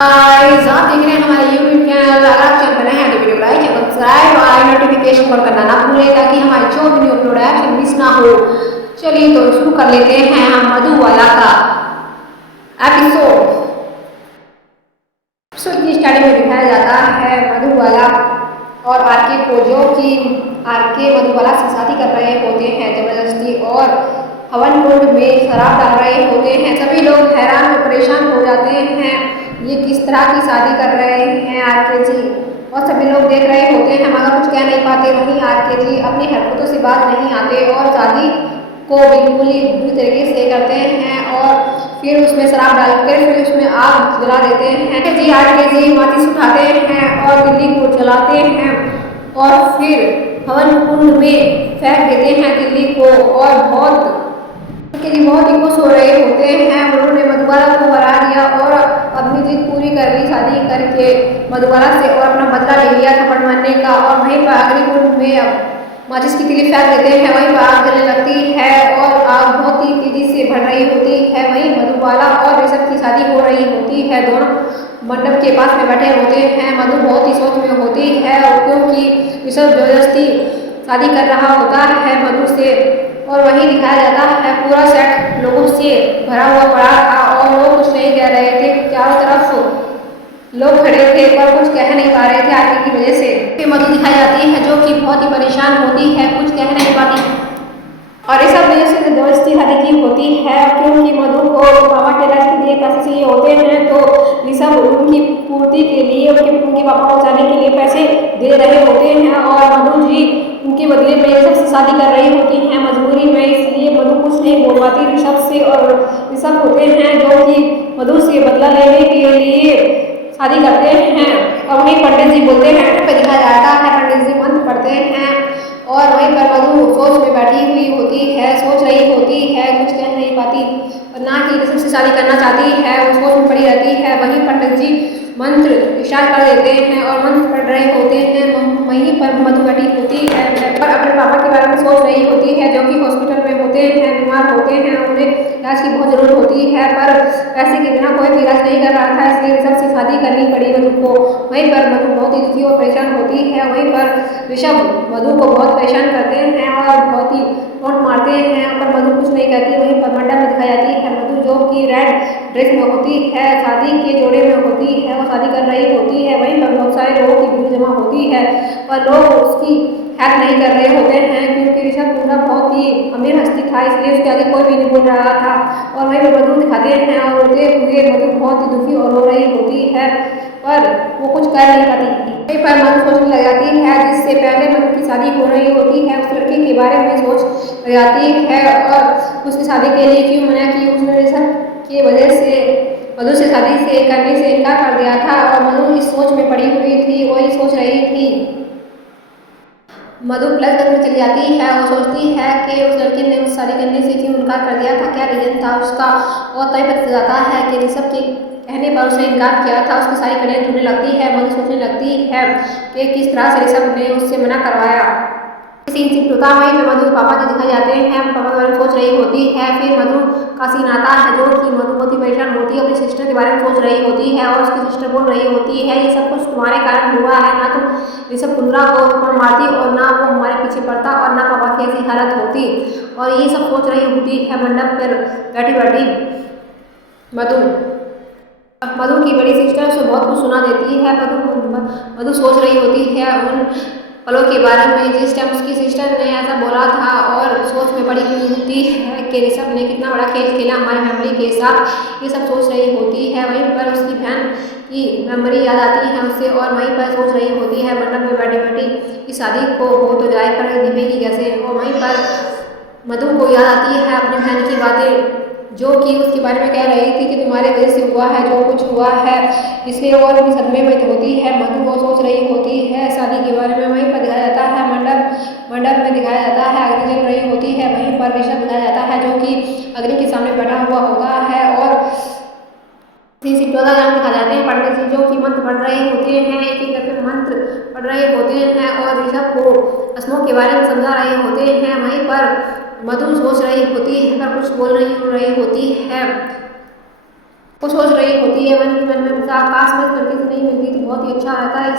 Guys आप देख रहे हैं हमारे यूट्यूब चैनल। अगर आप चैनल पर नए हैं तो वीडियो लाइक या सब्सक्राइब और नोटिफिकेशन पर करना ना भूलें ताकि हमारी जो वीडियो अपलोड है आपसे मिस ना हो। चलिए तो शुरू कर लेते हैं हम मधुबाला का एपिसोड। एपिसोड की स्टार्टिंग में दिखाया जाता है मधुबाला और आरके को, जो कि आरके मधुबाला से शादी कर रहे होते हैं जबरदस्ती और हवन कुंड में शराब डाल रहे होते हैं। सभी लोग हैरान और परेशान हो जाते हैं, ये किस तरह की शादी कर रहे हैं आरके जी। और सभी लोग देख रहे होते हैं मगर कुछ कह नहीं पाते। वहीं आरके जी अपनी हरकतों से बात नहीं आते और शादी को बिल्कुल ही बुरी तरीके से करते हैं और फिर उसमें शराब डालकर फिर उसमें आग जला देते हैं। जी आरके जी माचिस उठाते हैं और दिल्ली को जलाते हैं और फिर हवन कुंड में फेंक देते हैं दिल्ली को। और बहुत ही खुश हो रहे होते हैं, उन्होंने मधुबाला को हरा दिया और अपनी जीत पूरी कर ली शादी करके मधुबाला से और अपना बदला ले लिया थप्पड़ मारने का। और वहीं पर अग्निकुंड में अब माचिस की तिली फेंक देते हैं, वहीं पर आग जलने लगती है और आग बहुत ही तेजी से बढ़ रही होती है। वहीं मधुबाला और ऋषभ की शादी हो रही होती है, दोनों मंडप के पास में बैठे होते हैं। मधु बहुत ही सोच में होती है क्योंकि ऋषभ जबरदस्ती शादी कर रहा होता है मधु से। और वहीं दिखाया जाता है पूरा सेट लोगों से भरा हुआ पड़ा था और लोग कुछ नहीं कह रहे थे। चारों तरफ लोग खड़े थे पर कुछ कह नहीं पा रहे थे आरके की वजह से। फिर मधु दिखाई जाती है जो कि बहुत ही परेशान होती है, कुछ कह नहीं पाती और इस सब वजह से जबरदस्ती शादी की होती है क्योंकि मधु को पापा के इलाज के लिए पैसे चाहिए होते हैं। तो ऋषभ उनकी पूर्ति के लिए उनके पापा को बचाने के लिए पैसे दे रहे होते हैं और मधु जी उनके बदले में ऋषभ से शादी कर रही होती हैं मजबूरी में। इसलिए मधु कुछ नहीं बोल पाती ऋषभ से और ऋषभ होते हैं जो कि मधु से बदला लेने के लिए शादी करते हैं। और वहीं पंडित जी बोलते हैं पे दिखाया जाता है, पंडित जी मंत्र पढ़ते हैं और वहीं पर मधु सोच में बैठी हुई होती है, सोच रही होती है, कुछ कह नहीं पाती और ना ही ऋषभ से शादी करना चाहती है, वो सोच में पड़ी रहती है। वहीं पंडित जी मंत्र स्टार्ट कर देते हैं और मंत्र पढ़ रहे होते हैं। वहीं पर मधु बैठी होती है और अपने पापा के बारे में सोच रही होती है जो कि हॉस्पिटल में होते हैं, बीमार होते हैं, उन्हें इलाज की बहुत जरूरत होती है पर पैसे के बिना कोई भी इलाज नहीं कर रहा था, इसलिए ऋषभ से शादी करनी पड़ी मधु को। वहीं पर मधु बहुत ही दुखी और परेशान होती है। वहीं पर ऋषभ मधु को बहुत परेशान करते हैं और बहुत ही टोंट मारते हैं पर मधु कुछ नहीं कहती। वहीं पर मंडप में दिखाई जाती है मधु जो कि रेड ड्रेस में होती है, शादी के जोड़े में होती है, वो शादी कर रही होती है। वहीं पर बहुत सारे लोगों की भीड़ जमा होती है पर लोग उसकी हेल्प नहीं कर रहे होते हैं क्योंकि ऋषभ पूरा बहुत ही अमीर हस्ती था, इसलिए उसके आगे कोई भी नहीं बोल रहा था। और वहीं पर मधु दिखाते हैं और रोते हुए मधु बहुत ही दुखी और रो रही होती है पर वो कुछ कर नहीं पाती। वहीं पर मधु सोचने लग जाती है, जिससे पहले मधु की शादी हो रही होती है उस लड़के के बारे में सोच जाती है और उसकी शादी के लिए क्यों मना की उसने ऋषभ की वजह से मधु से शादी से करने से इनकार कर दिया था। और मधु इस सोच में पड़ी हुई थी, वही सोच रही थी। मधु प्लस में चली जाती है और सोचती है कि उस लड़के ने उस शादी करने से क्यों इनकार कर दिया था, क्या रीजन था उसका। और तभी पता जाता है कि ऋषभ के कहने पर उसने इनकार किया था, उसकी सारी कड़ियाँ टूटने लगती है। मधु सोचने लगती है कि किस तरह से ऋषभ ने उससे मना करवाया। सीन शिफ्ट होता है, वहीं मधु पापा जी दिखाई जाते हैं, पापा के बारे में सोच रही होती है। फिर मधु का सीन आता है जो कि मधु बहुत ही परेशान होती है, अपनी सिस्टर के बारे में सोच रही होती है और उसकी सिस्टर बोल रही होती है ये सब कुछ तुम्हारे कारण हुआ है, ना तुम ऋषभ कुंद्रा को थप्पड़ मारती और ना वो हमारे पीछे पड़ता और ना पापा की ऐसी हालत होती। और ये सब सोच रही होती है मंडप पर बैठी बैठी मधु। मधु की बड़ी सिस्टर उसे बहुत कुछ सुना देती है। मधु सोच रही होती है उन पलों के बारे में जिस टाइम उसकी सिस्टर ने ऐसा बोला था और सोच में पड़ी हुई होती है कि ऋषभ ने कितना बड़ा खेल खेला हमारी फैमिली के साथ, ये सब सोच रही होती है। वहीं पर उसकी बहन की मेमोरी याद आती है उसे और वहीं पर सोच रही होती है मंडप में बैठी बैठी कि शादी को हो तो जाए पर दीपे की कैसे। और वहीं पर मधु को याद आती है अपनी बहन की बातें जो कि उसके बारे में कह रही थी कि तुम्हारे वजह से हुआ है जो कुछ हुआ है, इसलिए और भी सदमे में होती है। मधु वो सोच रही होती है शादी के बारे में। वहीं पर दिखाया जाता है मंडप में दिखाया जाता है अग्नि जल रही होती है। वहीं पर ऋषभ दिखाया जाता है जो कि अग्नि के सामने बैठा हुआ होता है और दिखा जाते हैं पंडित जी जो कि मंत्र पढ़ रहे होते हैं, एक एक करके मंत्र पढ़ रहे होते हैं और ऋषभ को रस्मों के बारे में समझा रहे होते हैं। वहीं पर मधु सोच रही होती है पर कुछ बोल रही होती है। वो सोच रही होती है मन ही मन में, काश मैं इस लड़के से नहीं मिलती तो बहुत ही अच्छा रहता है,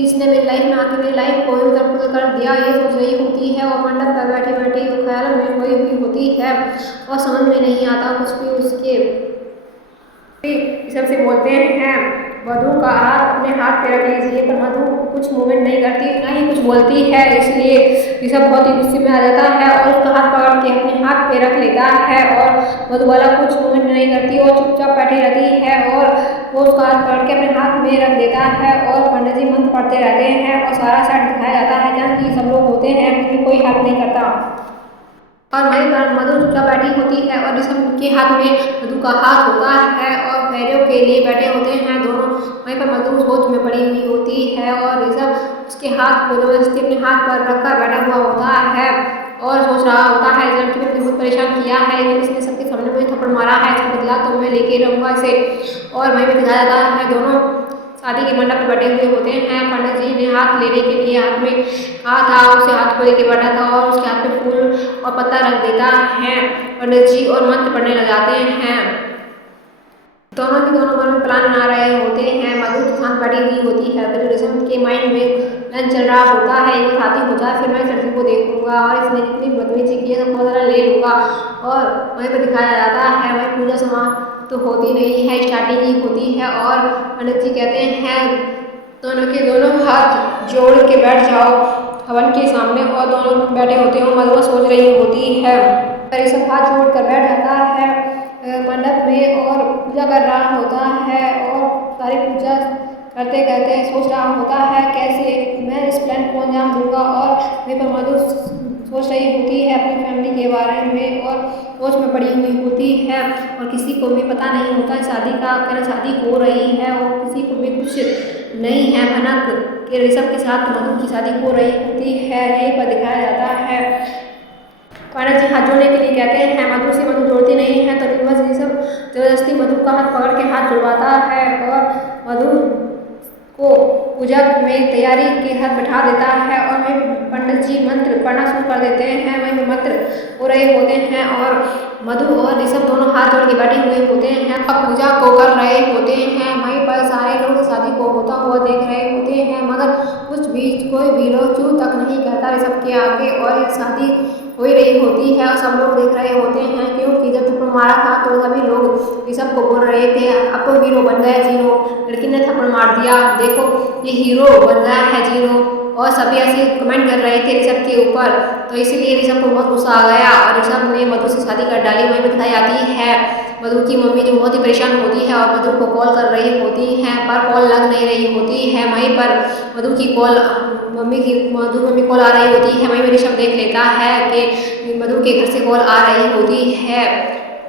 इसने मेरी लाइफ में आके मेरी लाइफ को उथल पुथल कर दिया, ये सोच रही होती है। और मंडप पर बैठी बैठी ख्यालों में खोई हुई होती है और समझ में नहीं आता कुछ भी उसके। ऋषभ से बोलते हैं मधु का हाथ अपने हाथ पे रख लीजिए, पर मधु कुछ मूवमेंट नहीं करती, ना ही कुछ बोलती है। इसलिए ऋषभ बहुत ही गुस्से में आ जाता है और उसका हाथ पकड़ के अपने हाथ पे रख लेता है और मधुबाला कुछ मूवमेंट नहीं करती और चुपचाप बैठी रहती है और वो उसका हाथ पकड़ के अपने हाथ में रख देता है और पंडित जी मंत्र पढ़ते रहते हैं और सारा सेट दिखाया जाता है जहाँ की सब लोग होते हैं, फिर कोई हेल्प नहीं करता। और वहीं पर मधु चुपचाप बैठी होती है और ऋषभ के हाथ में मधु का हाथ होता है और भैरव के लिए बैठे होते हैं दोनों। वहीं पर मधु सोच में पड़ी हुई होती है और ऋषभ उसके हाथ को जबरदस्ती अपने हाथ पर रखकर बैठा हुआ होता है और सोच रहा होता है लड़की ने बहुत परेशान किया है, इसने सबके सामने मुझे थप्पड़ मारा है, इसका बदला तो मैं लेके रहूँगा इसे। और वहीं पर दिखाया जाता है दोनों शादी के मंडप पर बैठे हुए होते हैं। पंडित जी ने हाथ लेने के लिए हाथ में कहा था, उसे हाथ को लेके बैठा था और उसके हाथ में फूल और पत्ता रख देता है पंडित जी और मंत्र पढ़ने लग जाते हैं। दोनों के दोनों मन में प्लान बना रहे होते हैं। मधु के साथ बैठी हुई होती है, फिर ऋषभ के माइंड में प्लान चल रहा होता है, ये शादी हो जाए फिर मैं इस लड़की को देखूंगा और इसने जितनी बदतमीजी की है सबको ज़रा ले लूँगा। और वहीं पर दिखाया जाता है वहीं पूजा समाप्त तो होती नहीं है, स्टार्टिंग ही होती है और पंडित जी कहते हैं दोनों के दोनों हाथ जोड़ के बैठ जाओ हवन के सामने और दोनों बैठे होते हैं। मधुआ सोच रही होती है, ऋषभ हाथ जोड़ कर बैठ जाता है मंडप में और पूजा कर रहा होता है और सारी पूजा करते करते सोच रहा होता है कैसे मैं इस प्लान को अंजाम दूंगा। और वहीं पर मधु सोच रही होती है अपनी फैमिली के बारे में और सोच में पड़ी हुई होती है और किसी को भी पता नहीं होता शादी का, अगर शादी हो रही है और किसी को भी कुछ नहीं है भनक कि ऋषभ के साथ मधु की शादी हो रही होती है। यहीं पर दिखाया जाता है पंडित जी हाथ जोड़ने के लिए कहते हैं, मधु से मधु जोड़ती नहीं है तो बस ऋषभ जबरदस्ती मधु का हाथ पकड़ के हाथ जुड़वाता है और मधु को पूजा में तैयारी के हाथ बैठा देता है और वहीं पंडित जी मंत्र पढ़ना शुरू कर देते हैं। वहीं मंत्र हो रहे होते हैं और मधु और ऋषभ दोनों हाथ जोड़ के बैठे हुए होते हैं, अब पूजा को कर रहे होते हैं। वहीं पर सारे लोग शादी को होता हुआ देख रहे होते हैं मगर कुछ भी कोई भी लोग चू तक नहीं करता ऋषभ के आगे और शादी हो रही होती है और सब लोग देख रहे होते हैं क्योंकि जब थप्पड़ मारा था तो सभी लोग ऋषभ को बोल रहे थे अब तो हीरो बन गया जीरो, लड़की ने थप्पड़ मार दिया देखो ये हीरो बन गया है जीरो। और सभी ऐसे कमेंट कर रहे थे ऋषभ के ऊपर, तो इसीलिए ऋषभ को बहुत गुस्सा आ गया और ऋषभ ने मधु से शादी कर डाली। वहीं बताई जाती है मधु की मम्मी जो बहुत ही परेशान होती है और मधु को कॉल कर रही होती है पर कॉल लग नहीं रही होती है। वहीं पर मधु की कॉल मधु मम्मी कॉल आ रही होती है। वहीं ऋषभ देख लेता है कि मधु के घर से कॉल आ रही होती है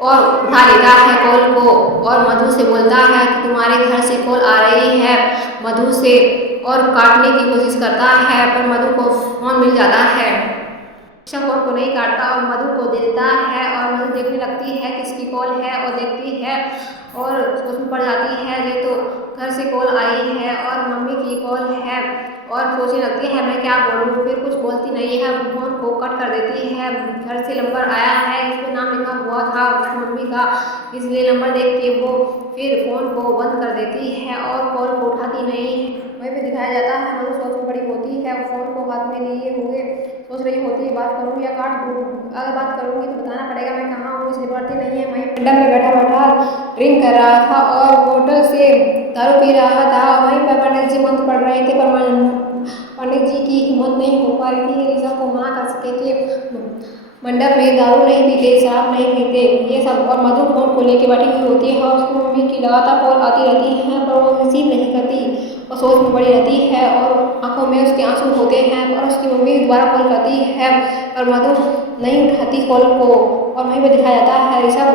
और उठा लेता है कॉल को और मधु से बोलता है कि तुम्हारे घर से कॉल आ रही है मधु से, और काटने की कोशिश करता है पर मधु को फोन मिल जाता है। ऋषभ फोन को नहीं काटता और मधु को देता है और मधु देखने लगती है किसकी कॉल है और देखती है और सोच में पड़ जाती है ये तो घर से कॉल आई है और मम्मी की कॉल है और सोचने लगती है मैं क्या बोलूँ, फिर कुछ बोलती नहीं है, फोन को कट कर देती है। घर से नंबर आया है इसमें नाम लिखा हुआ था उसकी मम्मी का, इसलिए नंबर देख के वो फिर फ़ोन को बंद कर देती है और कॉल को उठाती नहीं है। वहीं पे दिखाया जाता है मधु सोच में पड़ी होती है और फ़ोन को हाथ में लिए हुए सोच रही होती है बात करूँ या काट दूँ, अगर बात करूँगी तो बताना पड़ेगा मैं कहाँ हूँ, इसलिए बढ़ती नहीं है। वहीं मंडप में बैठा बैठा ड्रिंक कर रहा था और बोतल से दारू पी रहा था। वहीं पर पंडित जी मंत्र पढ़ रहे थे पर पंडित जी की हिम्मत नहीं हो पा रही थी ऋषभ को मना कर सके कि मंडप में दारू नहीं पीते, शराब नहीं पीते ये सब। और मधु फोन को लेके बैठी हुई होती है और उसकी मम्मी की लगातार कॉल आती रहती है पर वो रिसीव नहीं करती और सोच में पड़ी रहती है और आंखों में उसके आंसू होते हैं और उसकी मम्मी दोबारा कॉल करती है पर मधु नहीं उठाती कॉल को। और वहीं पर दिखाया जाता है ऋषभ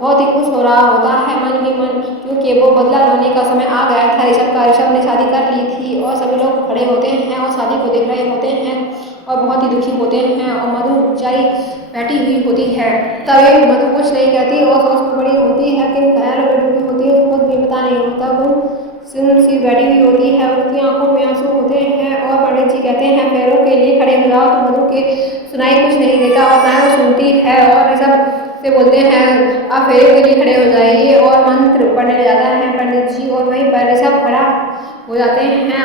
बहुत ही खुश हो रहा होता है मन ही मन क्योंकि वो बदला लेने का समय आ गया था ऋषभ का। ऋषभ ने शादी कर ली थी और सभी लोग खड़े होते हैं और शादी को देख रहे होते हैं और बहुत ही दुखी होते हैं और मधु बेचारी बैठी हुई होती है। तभी मधु कुछ नहीं कहती और सोच में बड़ी होती है कि ख्यालों में डूबी होती है, खुद भी पता नहीं होता वो सिर सी बैठी हुई होती है, उसकी आंखों में आंसू होते हैं और पंडित जी कहते हैं पैरों के लिए खड़े हो जाओ तो मधु के सुनाई कुछ नहीं देता और ना वो सुनती है और सब से बोलते हैं आप फेरे के लिए खड़े हो जाइए और मंत्र पढ़ने जाता है पंडित जी और वहीं पर सब खड़ा हो जाते हैं।